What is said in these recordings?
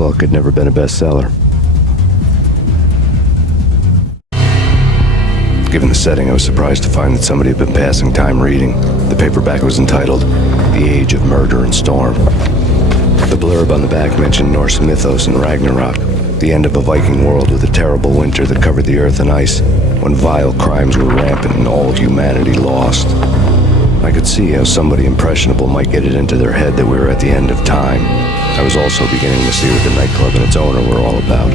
book had never been a bestseller. Given the setting, I was surprised to find that somebody had been passing time reading. The paperback was entitled The Age of Murder and Storm. The blurb on the back mentioned Norse mythos and Ragnarok, the end of a Viking world with a terrible winter that covered the earth in ice, when vile crimes were rampant and all humanity lost. I could see how somebody impressionable might get it into their head that we were at the end of time. I was also beginning to see what the nightclub and its owner were all about.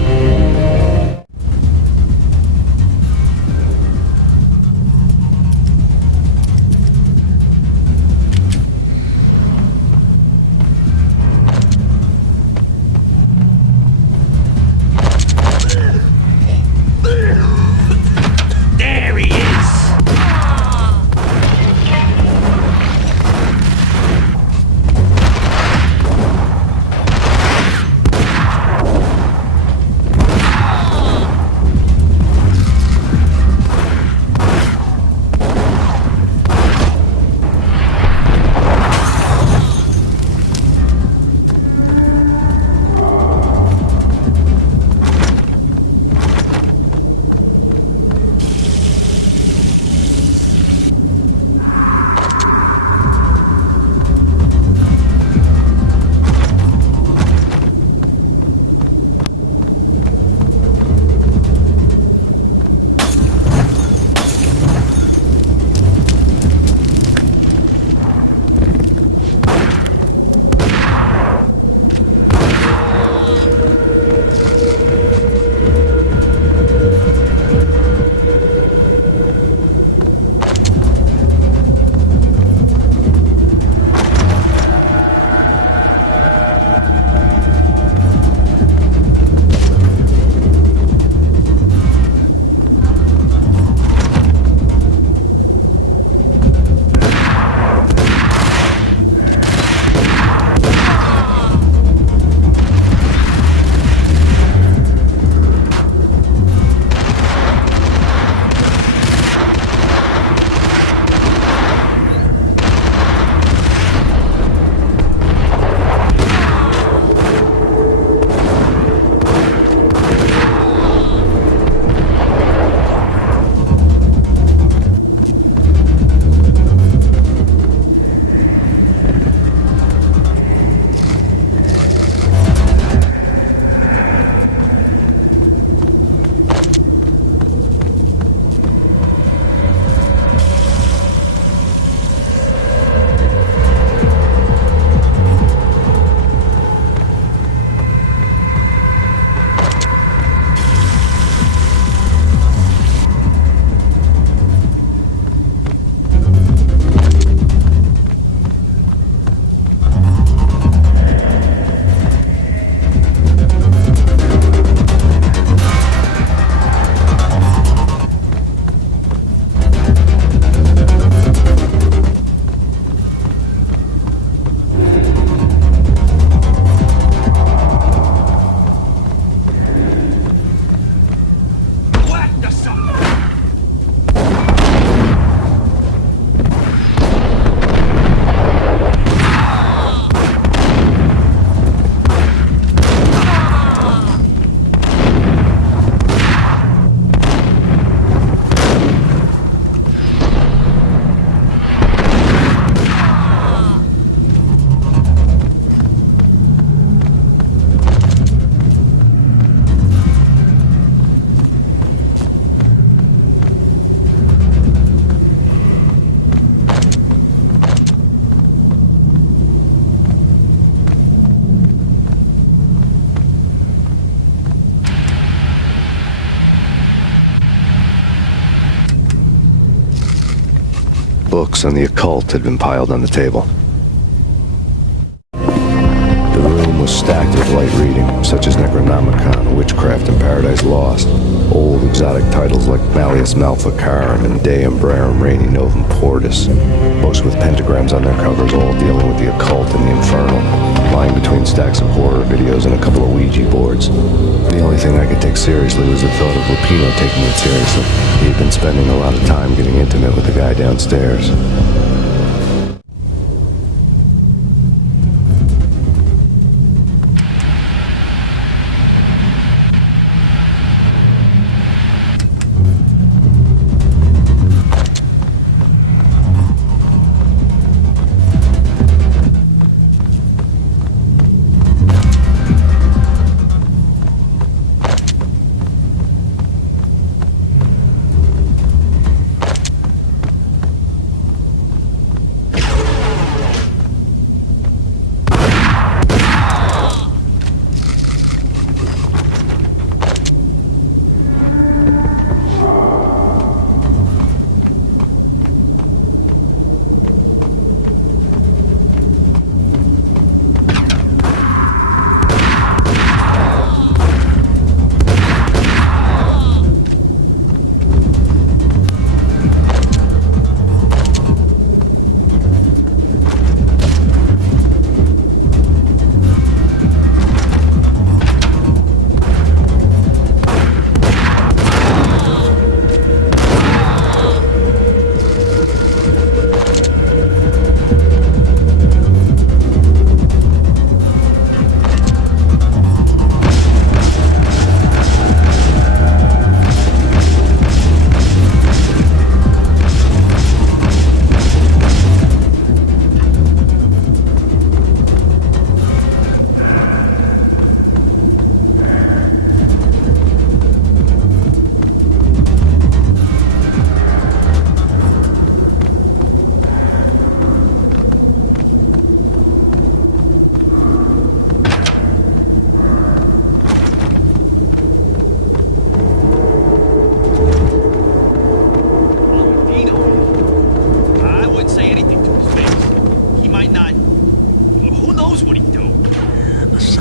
Books on the occult had been piled on the table. The room was stacked with light reading, such as Necronomicon, Witchcraft, and Paradise Lost. Old exotic titles like Malleus Maleficarum and Deum Brerum Reini Novum Portus. Books with pentagrams on their covers, all dealing with the occult and the infernal, lying between stacks of horror videos and a couple of Ouija boards. The only thing I could take seriously was the thought of Lupino taking it seriously. He had been spending a lot of time getting intimate with the guy downstairs.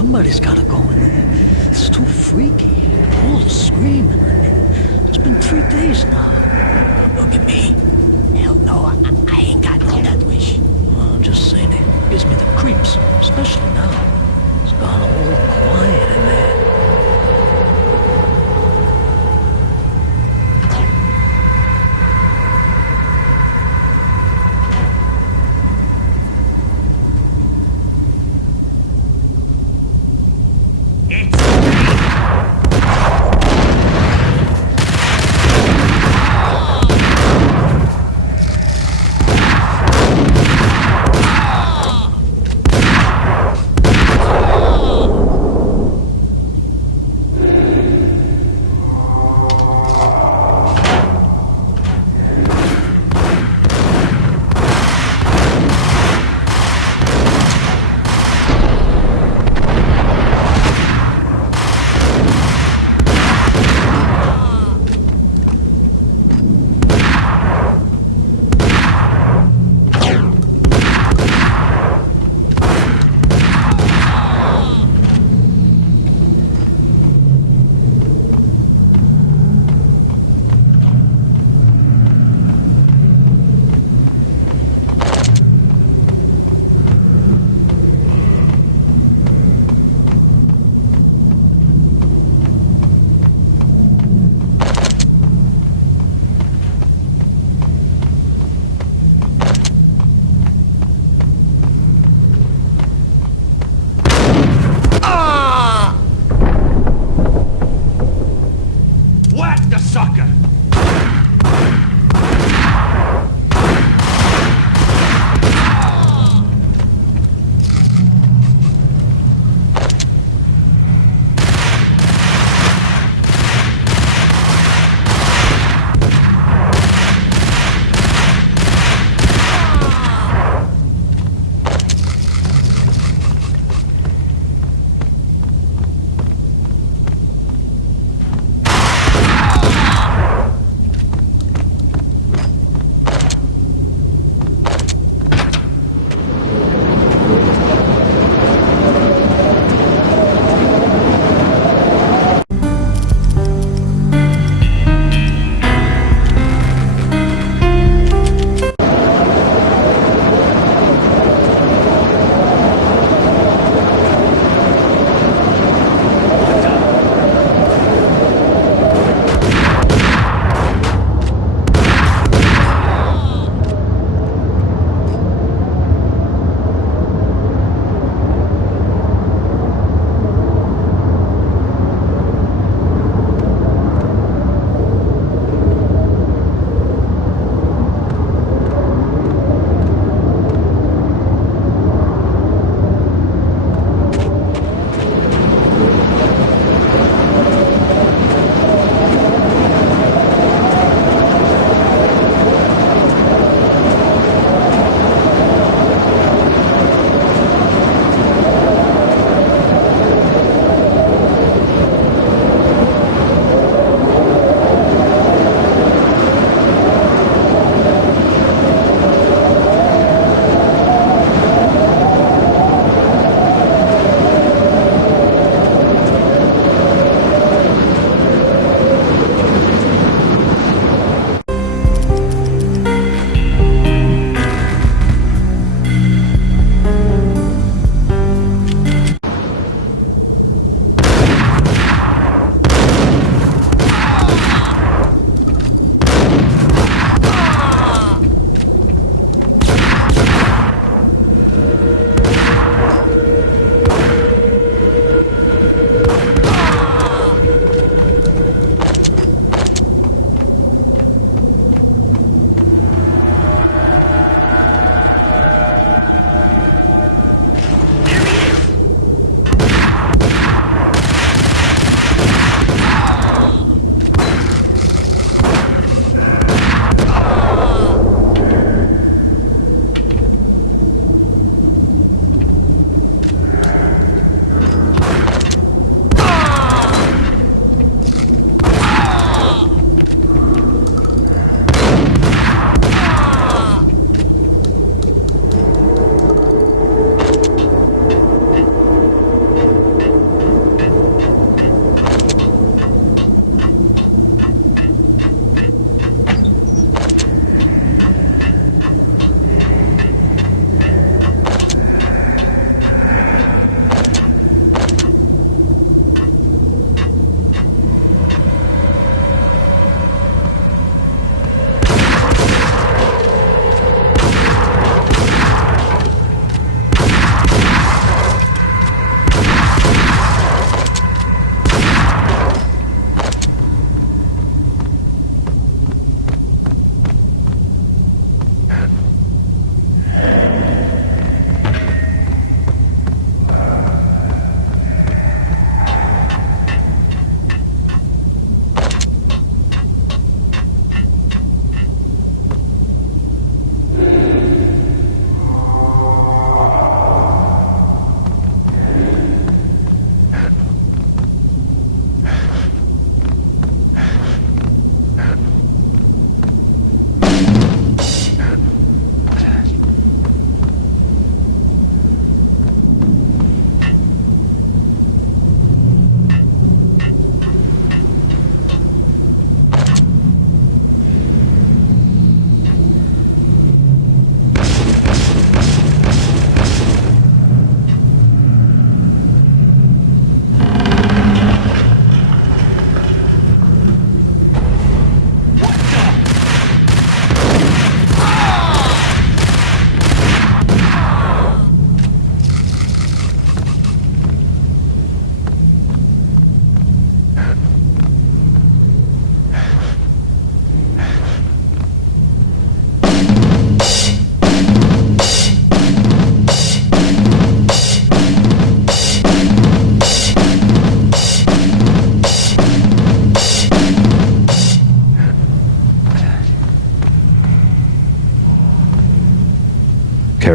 Somebody's gotta go in there. It's too freaky. All the screaming. It's been 3 days now. Look at me. Hell no, I ain't got no death wish. I'm just saying it gives me the creeps, especially now. It's gone all quiet in there.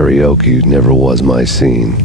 karaoke never was my scene.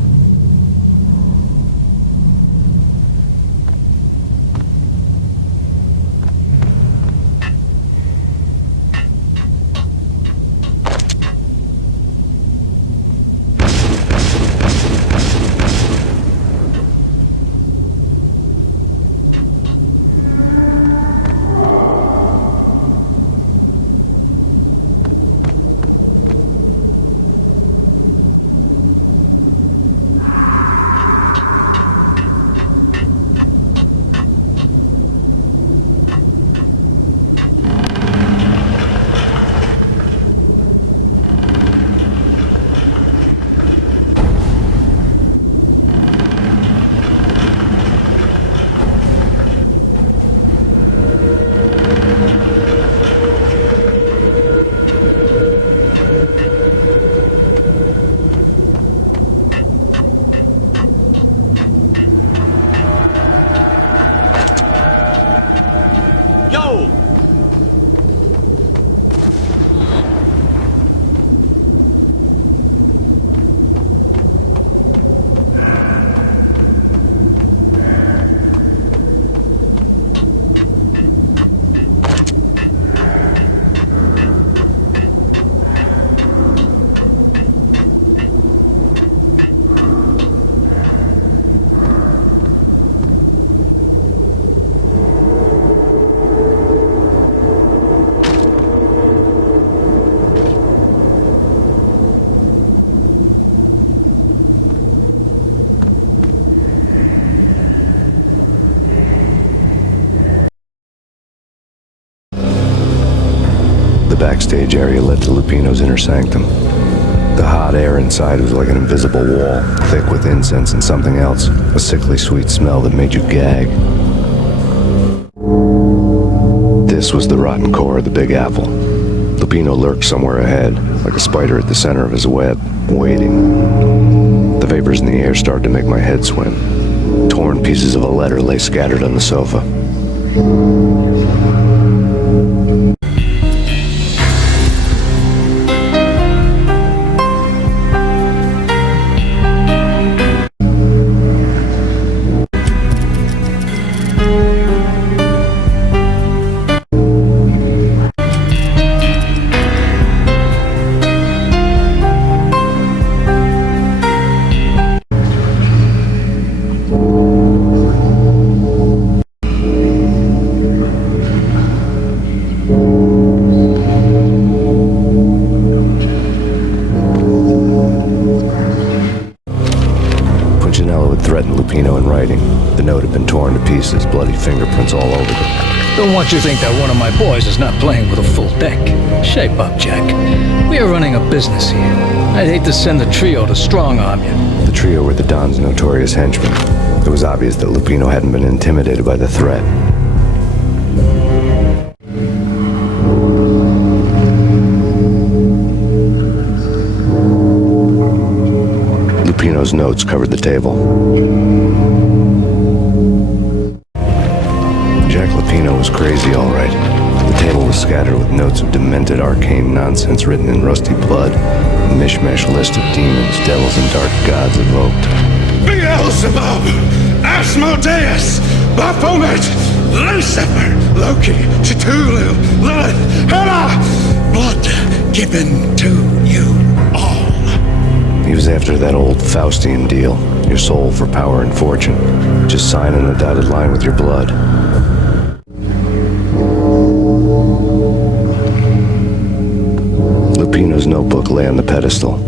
The backstage area led to Lupino's inner sanctum. The hot air inside was like an invisible wall, thick with incense and something else, a sickly sweet smell that made you gag. This was the rotten core of the Big Apple. Lupino lurked somewhere ahead, like a spider at the center of his web, waiting. The vapors in the air started to make my head swim. Torn pieces of a letter lay scattered on the sofa. Threatened Lupino in writing. The note had been torn to pieces, bloody fingerprints all over it. Don't want you to think that one of my boys is not playing with a full deck. Shape up, Jack. We are running a business here. I'd hate to send the trio to strong-arm you. The trio were the Don's notorious henchmen. It was obvious that Lupino hadn't been intimidated by the threat. Lupino's notes covered the table. Jack Lupino was crazy, all right. The table was scattered with notes of demented arcane nonsense written in rusty blood, a mishmash list of demons, devils, and dark gods evoked. Beelzebub, Asmodeus, Baphomet, Lucifer, Loki, Cthulhu, Lilith, Hela, blood given to you all. He was after that old Faustian deal, your soul for power and fortune. Just sign on a dotted line with your blood. Lupino's notebook lay on the pedestal.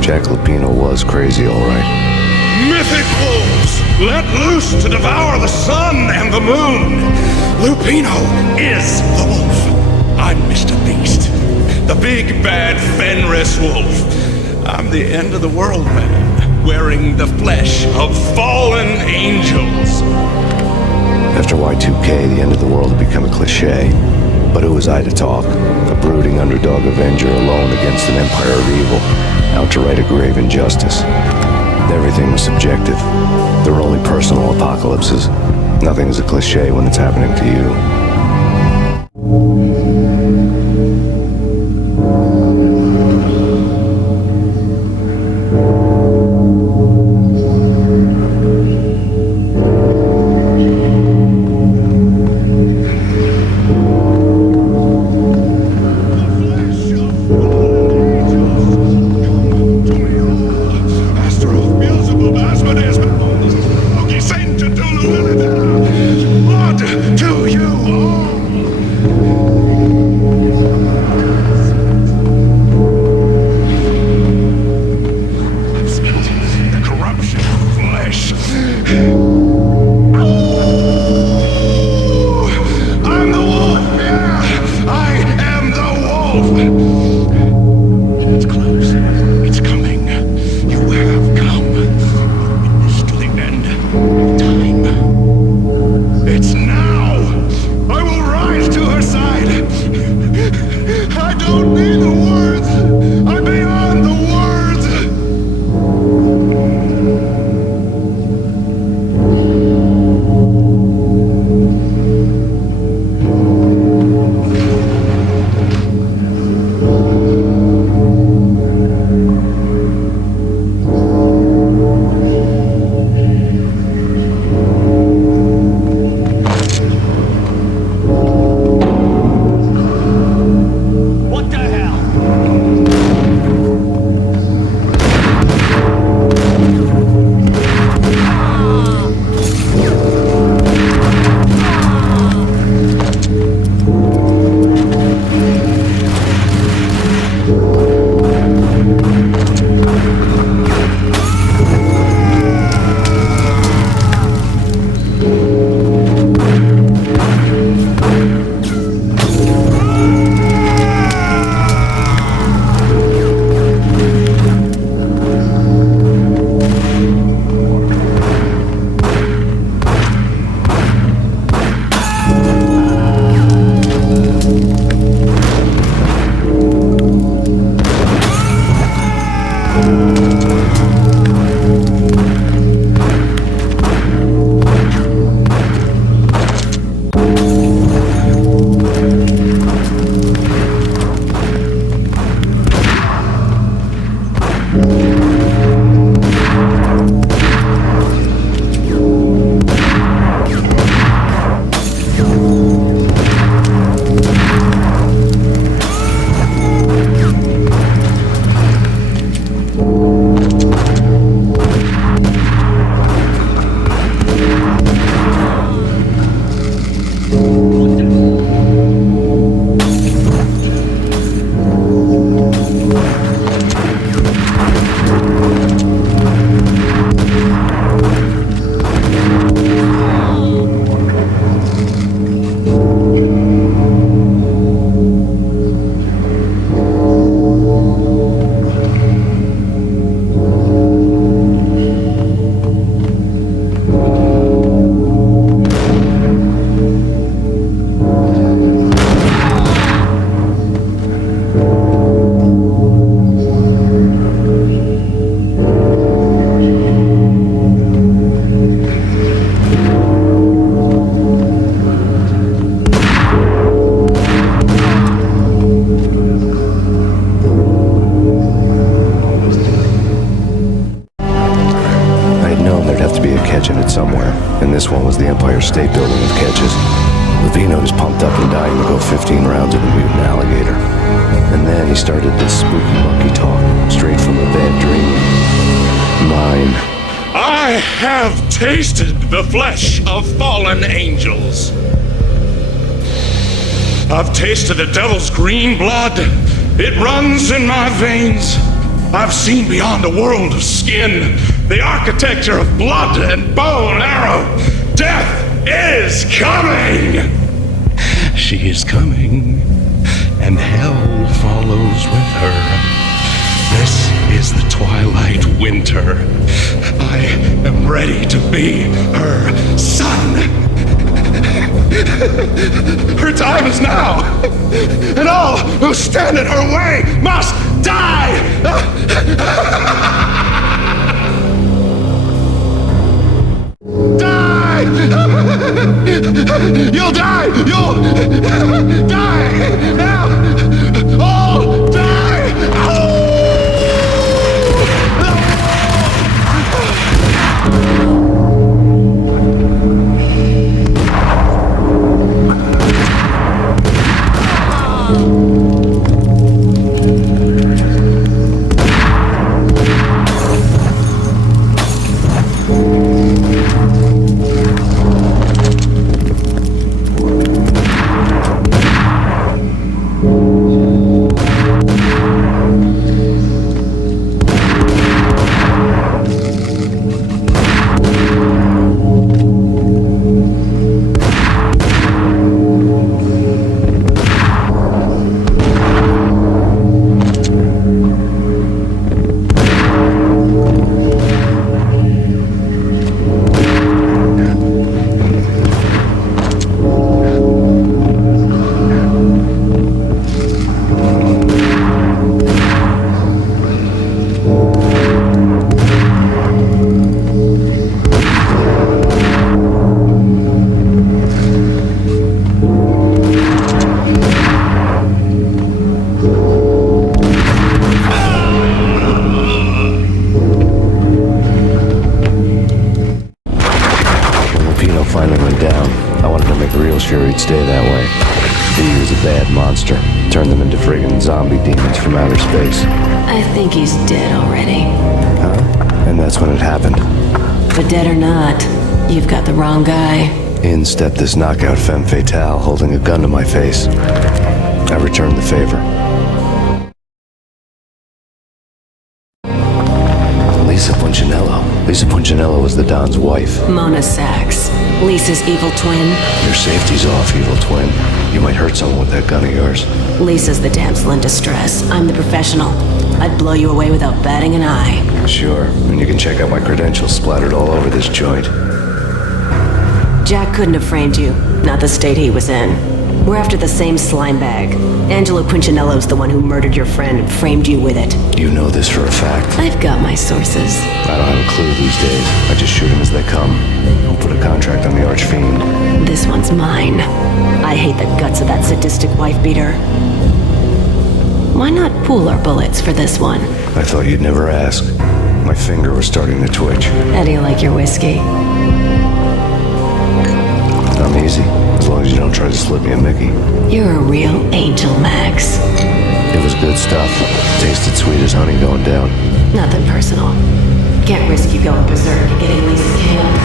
Jack Lupino was crazy, all right. Mythic wolves, let loose to devour the sun and the moon. Lupino is the wolf. I'm Mr. Beast, the big bad Fenris wolf. I'm the end of the world man, wearing the flesh of fallen angels. After Y2K, the end of the world had become a cliche. But who was I to talk? A brooding underdog avenger alone against an empire of evil, out to right a grave injustice. Everything was subjective. There were only personal apocalypses. Nothing is a cliche when it's happening to you. This one was the Empire State Building of catches. Lupino was pumped up and dying to go 15 rounds with a mutant alligator. And then he started this spooky monkey talk, straight from a bad dream. Mine. I have tasted the flesh of fallen angels. I've tasted the devil's green blood. It runs in my veins. I've seen beyond a world of skin, the architecture of blood and bow and arrow. Death is coming! She is coming, and hell follows with her. This is the twilight winter. I am ready to be her son. Her time is now, and all who stand in her way must die! Die! You'll die! You'll die! Now! All die! Oh! Sure he'd stay that way. He was a bad monster. Turned them into friggin' zombie demons from outer space. I think he's dead already. Huh? And that's when it happened. But dead or not, you've got the wrong guy. In stepped this knockout femme fatale holding a gun to my face. I returned the favor. Lisa Punchinello was the Don's wife. Mona Sachs, Lisa's evil twin. Your safety's off, evil twin. You might hurt someone with that gun of yours. Lisa's the damsel in distress. I'm the professional. I'd blow you away without batting an eye. Sure, and you can check out my credentials splattered all over this joint. Jack couldn't have framed you, not the state he was in. We're after the same slime bag. Angelo Quincinello's the one who murdered your friend and framed you with it. You know this for a fact. I've got my sources. I don't have a clue these days. I just shoot them as they come. Who put a contract on the Archfiend? This one's mine. I hate the guts of that sadistic wife-beater. Why not pool our bullets for this one? I thought you'd never ask. My finger was starting to twitch. How do you like your whiskey? I'm easy, as long as you don't try to slip me a Mickey. You're a real angel, Max. It was good stuff. Tasted sweet as honey going down. Nothing personal. Can't risk you going berserk and getting Lisa killed.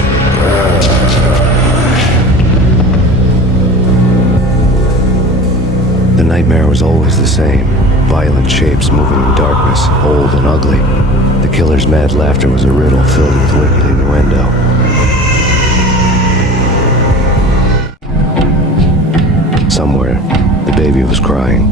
The nightmare was always the same. Violent shapes moving in darkness, old and ugly. The killer's mad laughter was a riddle filled with wicked innuendo. Somewhere, the baby was crying.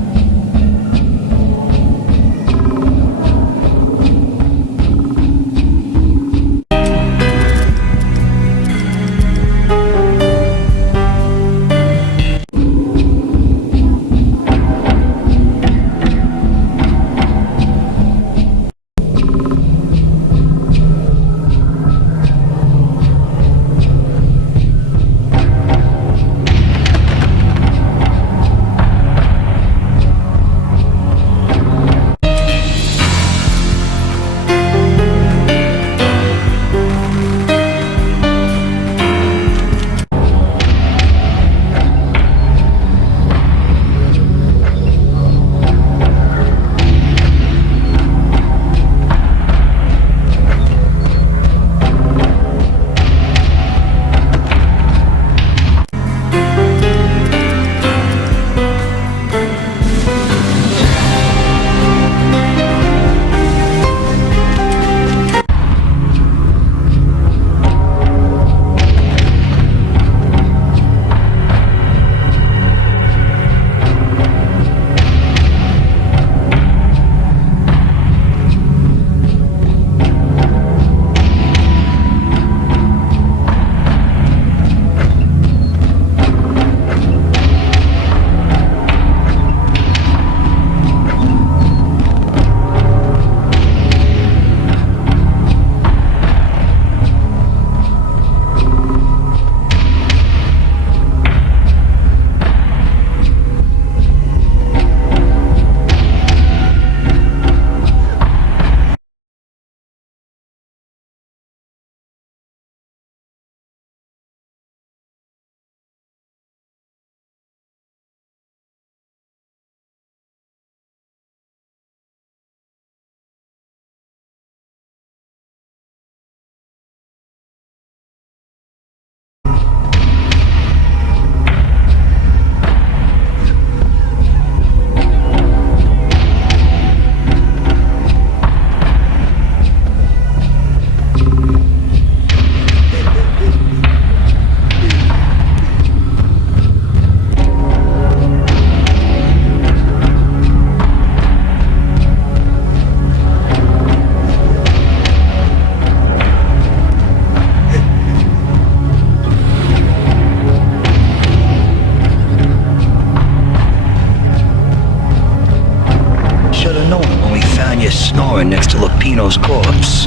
Snoring next to Lupino's corpse.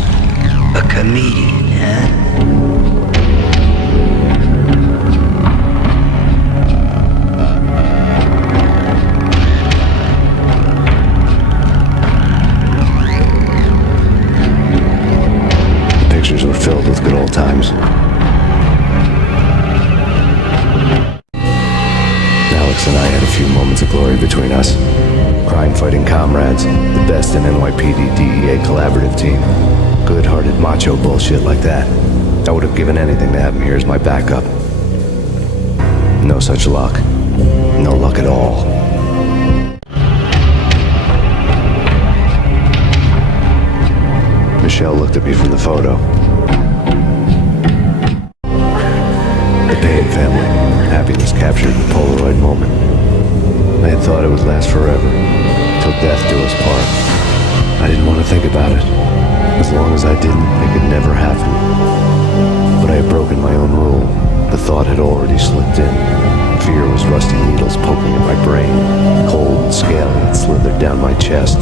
A comedian, huh? The pictures were filled with good old times. Alex and I had a few moments of glory between us. Crime-fighting comrades, the best in NYPD DEA collaborative team. Good-hearted macho bullshit like that. I would have given anything to have him here as my backup. No such luck. No luck at all. Michelle looked at me from the photo. The Payne family. Happiness captured in the Polaroid moment. I had thought it would last forever, till death do us part. I didn't want to think about it. As long as I didn't, it could never happen. But I had broken my own rule. The thought had already slipped in. Fear was rusty needles my chest.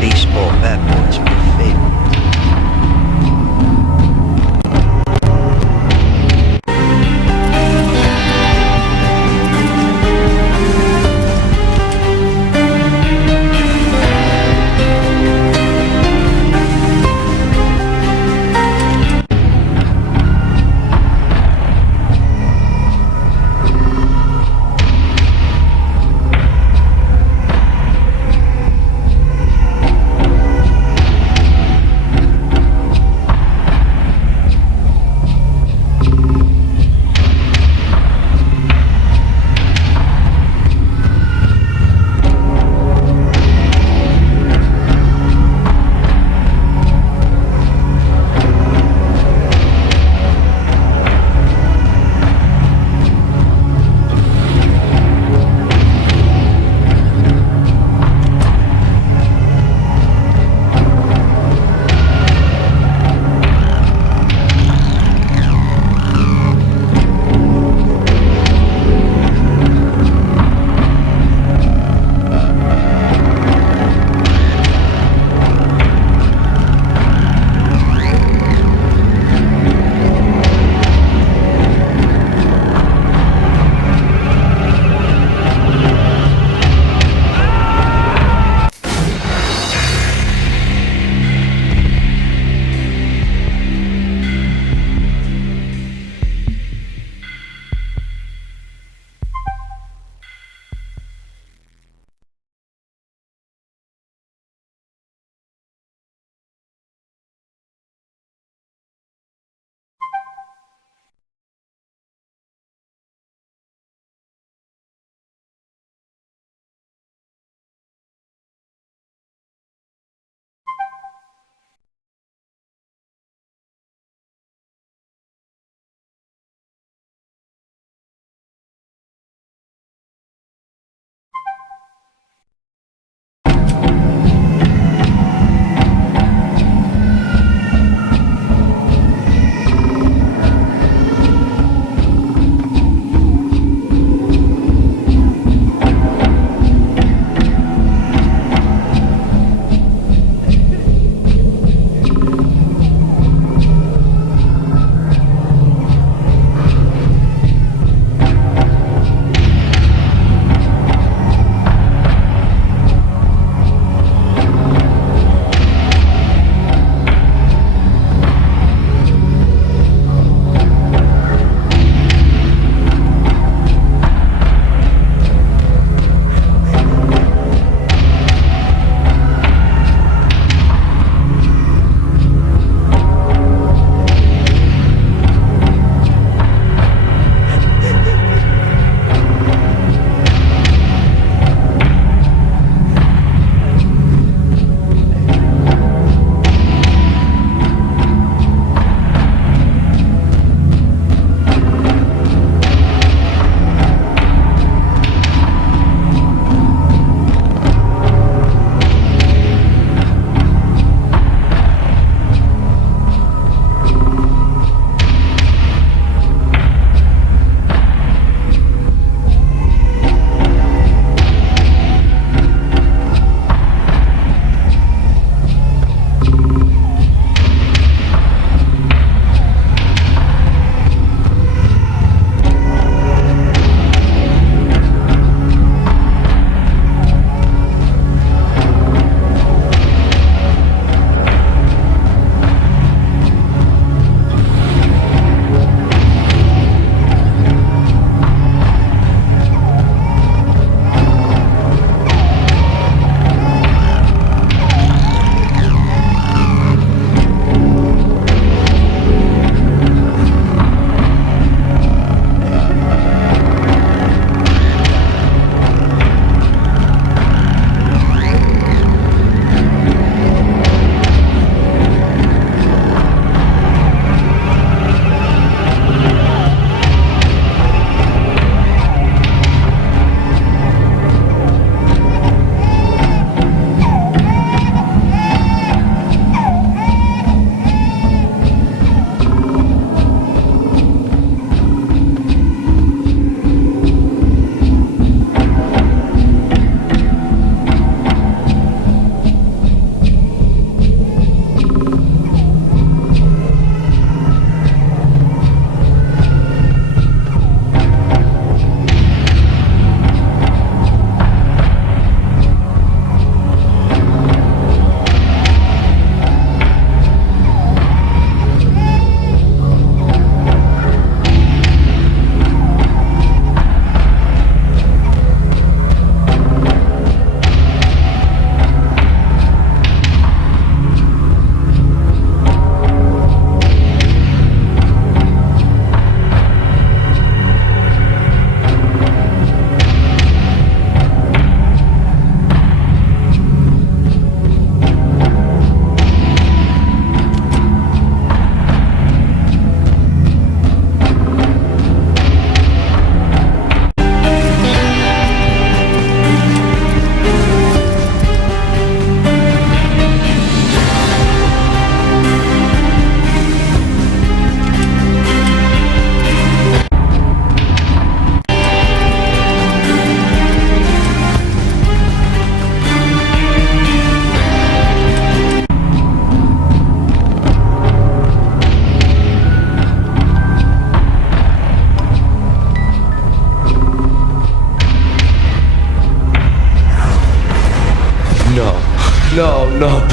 Baseball bat boys were my favorite.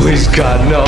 Please, God, no.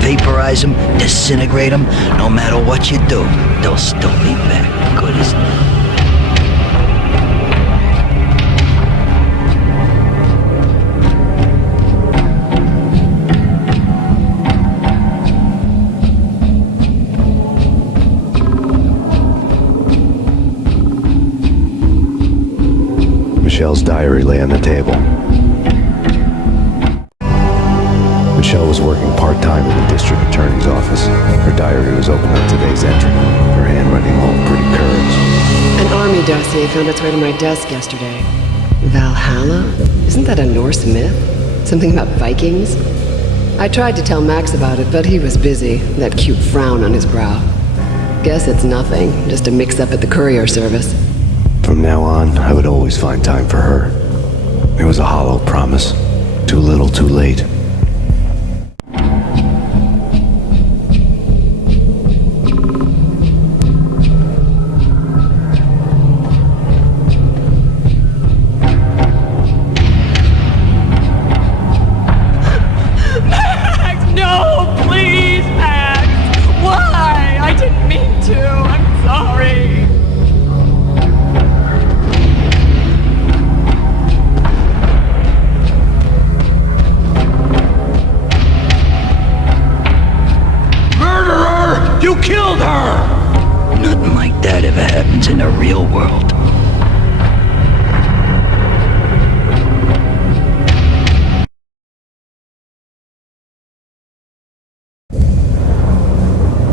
Vaporize them, disintegrate them. No matter what you do, they'll still be back. Good as new. Michelle's diary lay on the table. Michelle was working part-time in the district attorney's office. Her diary was open on today's entry, her handwriting all pretty curves. An army dossier found its way to my desk yesterday. Valhalla? Isn't that a Norse myth? Something about Vikings? I tried to tell Max about it, but he was busy, that cute frown on his brow. Guess it's nothing, just a mix-up at the courier service. From now on, I would always find time for her. It was a hollow promise. Too little, too late.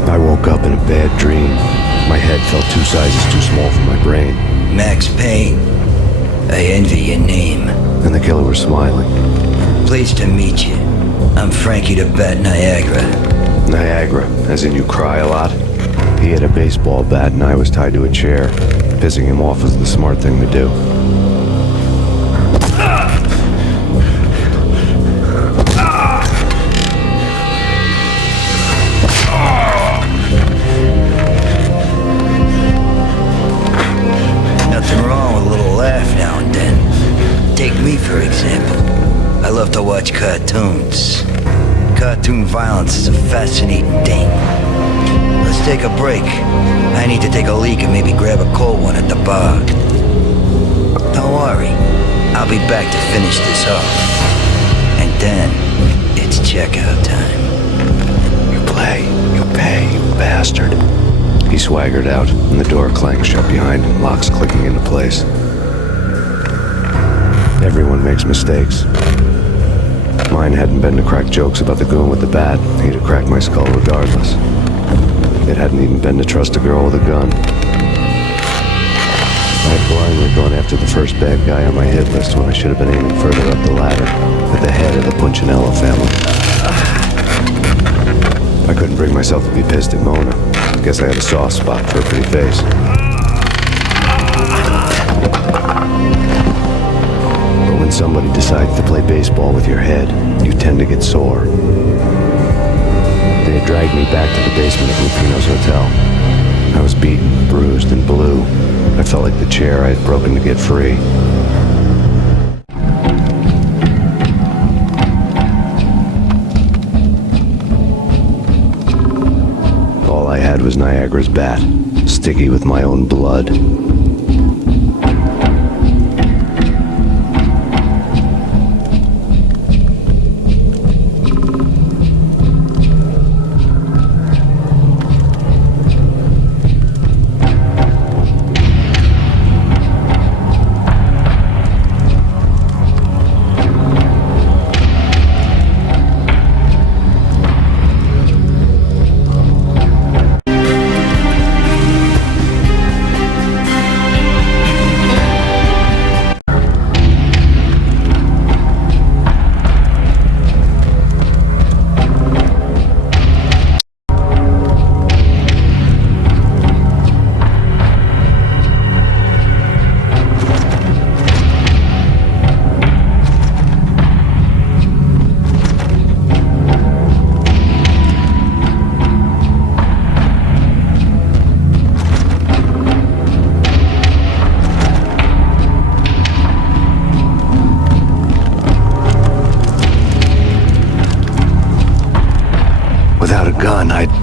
I woke up in a bad dream. My head felt 2 sizes too small for my brain. Max Payne. I envy your name. And the killer was smiling. Pleased to meet you. I'm Frankie the Bat Niagara. Niagara, as in you cry a lot? He had a baseball bat and I was tied to a chair. Pissing him off was the smart thing to do. Nothing wrong with a little laugh now and then. Take me, for example. I love to watch cartoons. Cartoon violence is a fascinating thing. Let's take a break. I need to take a leak and maybe grab a cold one at the bar. Don't worry. I'll be back to finish this off. And then, it's checkout time. You play, you pay, you bastard. He swaggered out, and the door clanged shut behind him, locks clicking into place. Everyone makes mistakes. Mine hadn't been to crack jokes about the goon with the bat. He'd have cracked my skull regardless. It hadn't even been to trust a girl with a gun. I had blindly gone after the first bad guy on my hit list when I should have been aiming further up the ladder, at the head of the Punchinello family. I couldn't bring myself to be pissed at Mona. Guess I had a soft spot for her pretty face. But when somebody decides to play baseball with your head, you tend to get sore. They had dragged me back to the basement of Lupino's hotel. I was beaten, bruised, and blue. I felt like the chair I had broken to get free. All I had was Niagara's bat, sticky with my own blood.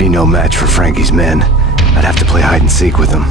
be no match for Frankie's men. I'd have to play hide and seek with them.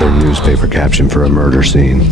Another newspaper caption for a murder scene.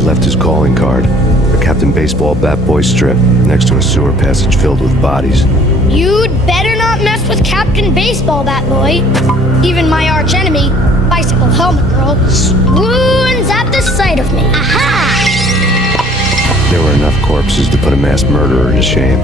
Left his calling card, a Captain Baseball bat boy strip next to a sewer passage filled with bodies. You'd better not mess with Captain Baseball Bat Boy. Even my arch enemy, Bicycle Helmet Girl, swoons at the sight of me. Aha! There were enough corpses to put a mass murderer to shame.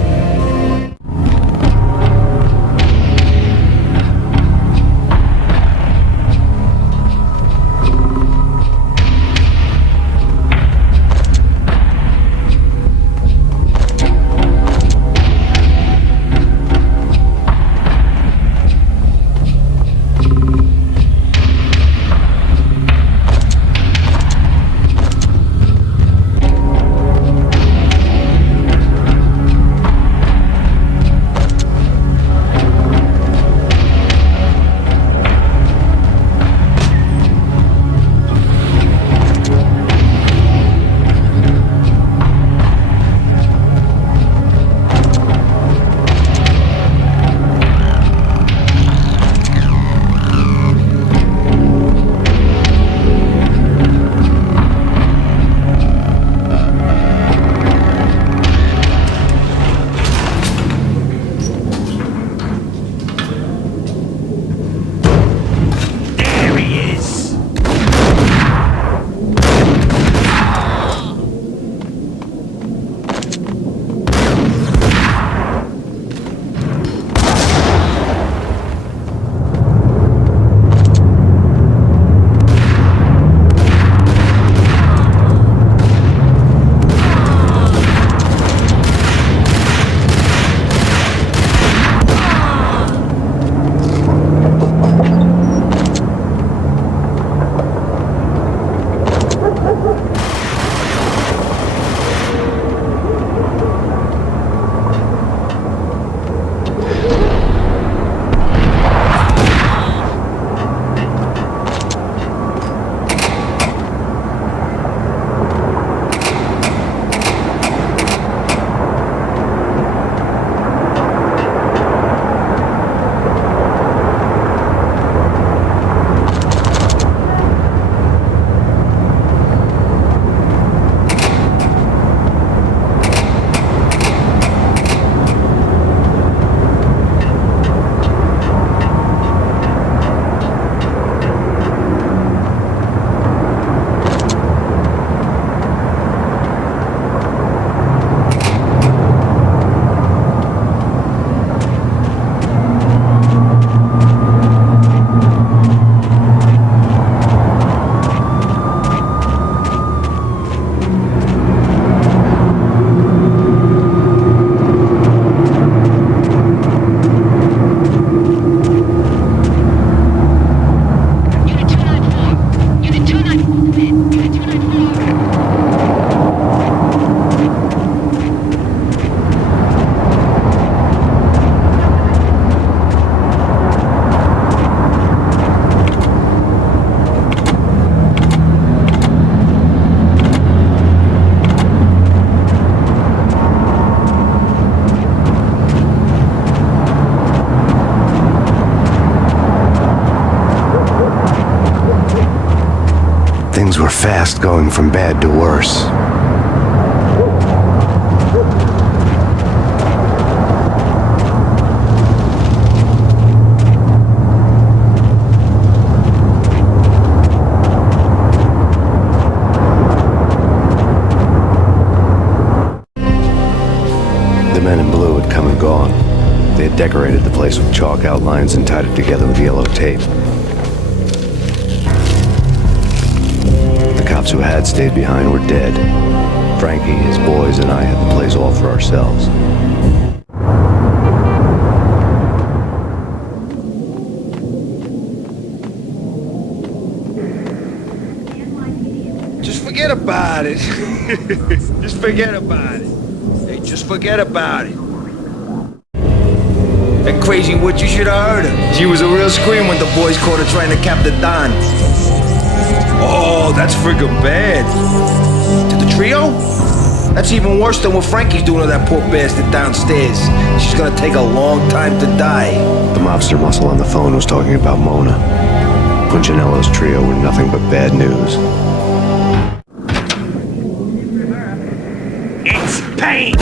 Things were fast going from bad to worse. men in blue had come and gone. They had decorated the place with chalk outlines and tied it together with yellow tape. The cops who had stayed behind were dead. Frankie, his boys, and I had the place all for ourselves. Just forget about it. Just forget about it. Hey, just forget about it. That crazy witch, you should have heard her. She was a real scream when the boys caught her trying to cap the Don. Oh, that's friggin' bad. To the trio? That's even worse than what Frankie's doing to that poor bastard downstairs. She's gonna take a long time to die. The mobster muscle on the phone was talking about Mona. Punchinello's trio were nothing but bad news. It's Payne!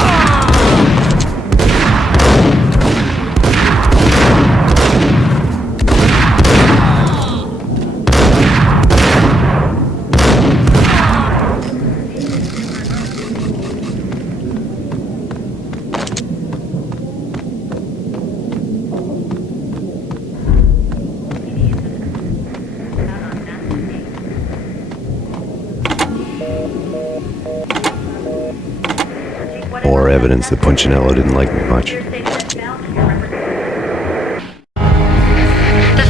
More evidence that Punchinello didn't like me much. The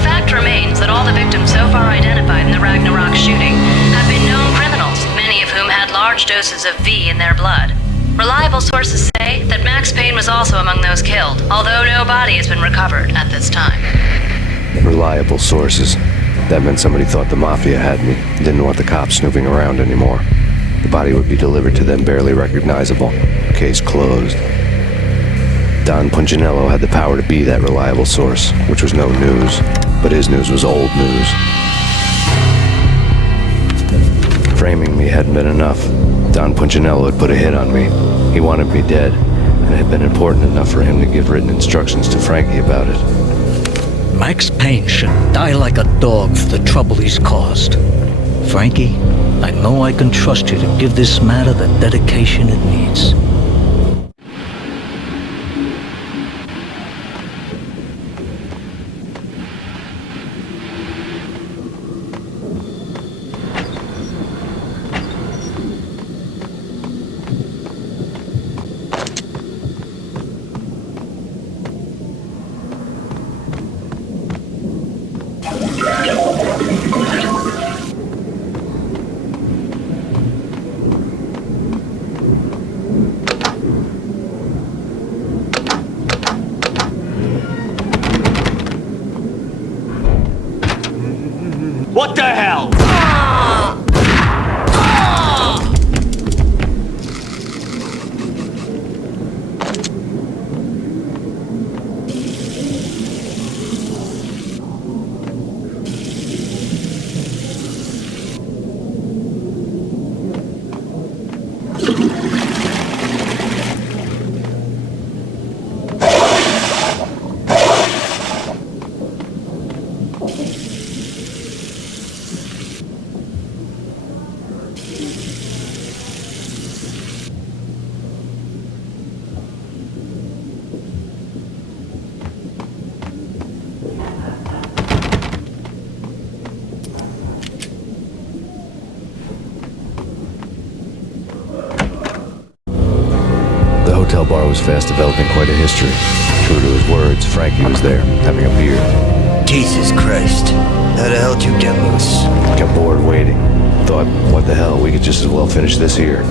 fact remains that all the victims so far identified in the Ragnarok shooting have been known criminals, many of whom had large doses of V in their blood. Reliable sources say that Max Payne was also among those killed, although no body has been recovered at this time. Reliable sources. That meant somebody thought the Mafia had me, didn't want the cops snooping around anymore. The body would be delivered to them barely recognizable. Case closed. Don Punchinello had the power to be that reliable source, which was no news, but his news was old news. Framing me hadn't been enough. Don Punchinello had put a hit on me. He wanted me dead, and it had been important enough for him to give written instructions to Frankie about it. Max Payne should die like a dog for the trouble he's caused. Frankie, I know I can trust you to give this matter the dedication it needs. What the hell? The hotel bar was fast developing quite a history. True to his words, Frankie was there, having a beer. Jesus Christ. How the hell did you get loose? Got bored waiting. Thought, what the hell, we could just as well finish this here.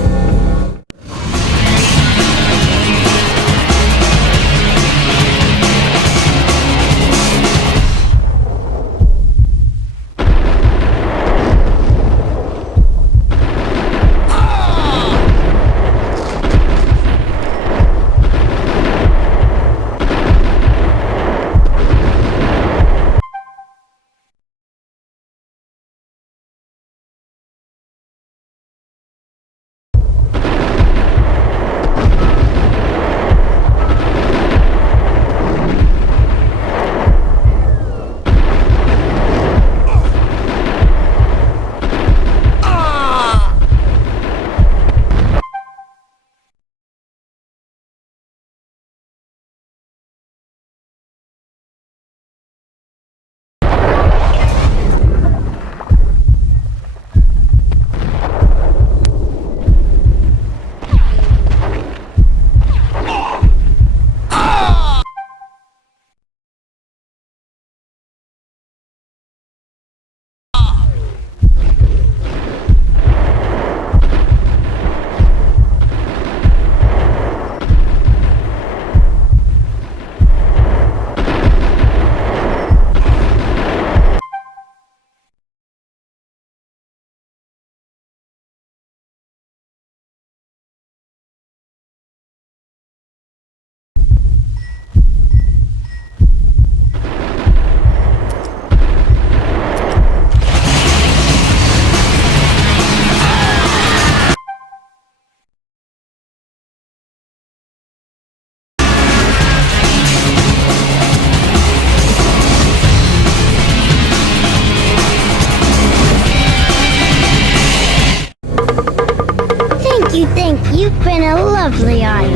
think you've been a lovely iron.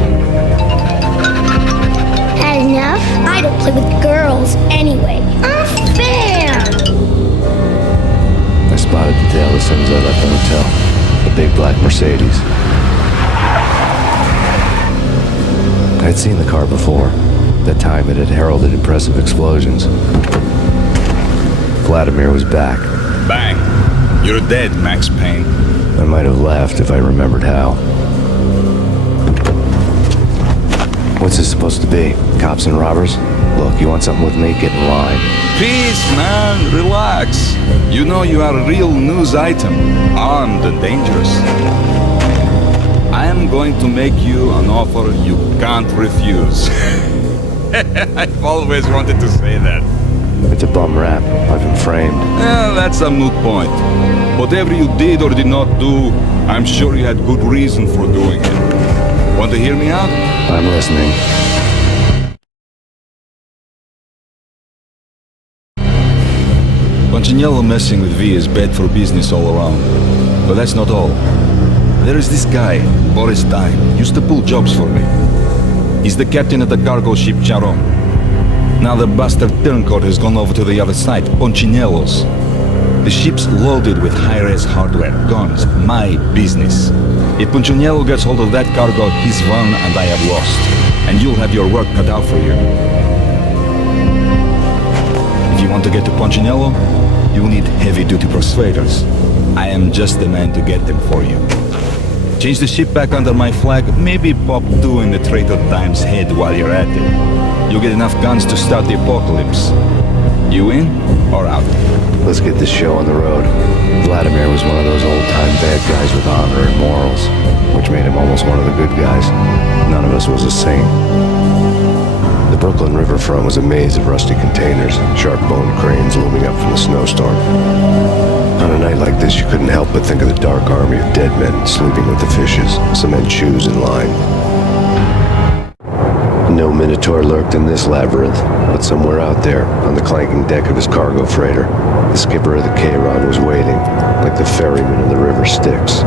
Had enough? I don't play with girls anyway. Unfair! I spotted the tail as soon as I left the hotel. A big black Mercedes. I'd seen the car before. That time it had heralded impressive explosions. Vladimir was back. Bang. You're dead, Max Payne. I might have laughed if I remembered how. What's this supposed to be? Cops and robbers? Look, you want something with me? Get in line. Peace, man. Relax. You know you are a real news item. Armed and dangerous. I am going to make you an offer you can't refuse. I've always wanted to say that. It's a bum rap. I've been framed. That's a moot point. Whatever you did or did not do, I'm sure you had good reason for doing it. Want to hear me out? I'm listening. Punchinello messing with V is bad for business all around. But that's not all. There is this guy, Boris Dime, used to pull jobs for me. He's the captain of the cargo ship Charon. Now the bastard turncoat has gone over to the other side, Punchinello's. The ship's loaded with high-res hardware, guns, my business. If Punchinello gets hold of that cargo, he's won and I have lost. And you'll have your work cut out for you. If you want to get to Punchinello, you will need heavy-duty persuaders. I am just the man to get them for you. Change the ship back under my flag, maybe pop 2 in the traitor Dime's head while you're at it. You'll get enough guns to start the apocalypse. You in or out? Let's get this show on the road. Vladimir was one of those old-time bad guys with honor and morals, which made him almost one of the good guys. None of us was a saint. The Brooklyn riverfront was a maze of rusty containers, sharp-boned cranes looming up from the snowstorm. On a night like this, you couldn't help but think of the dark army of dead men sleeping with the fishes, cement shoes in line. No Minotaur lurked in this labyrinth, but somewhere out there, on the clanking deck of his cargo freighter, the skipper of the Chiron was waiting, like the ferryman of the river Styx.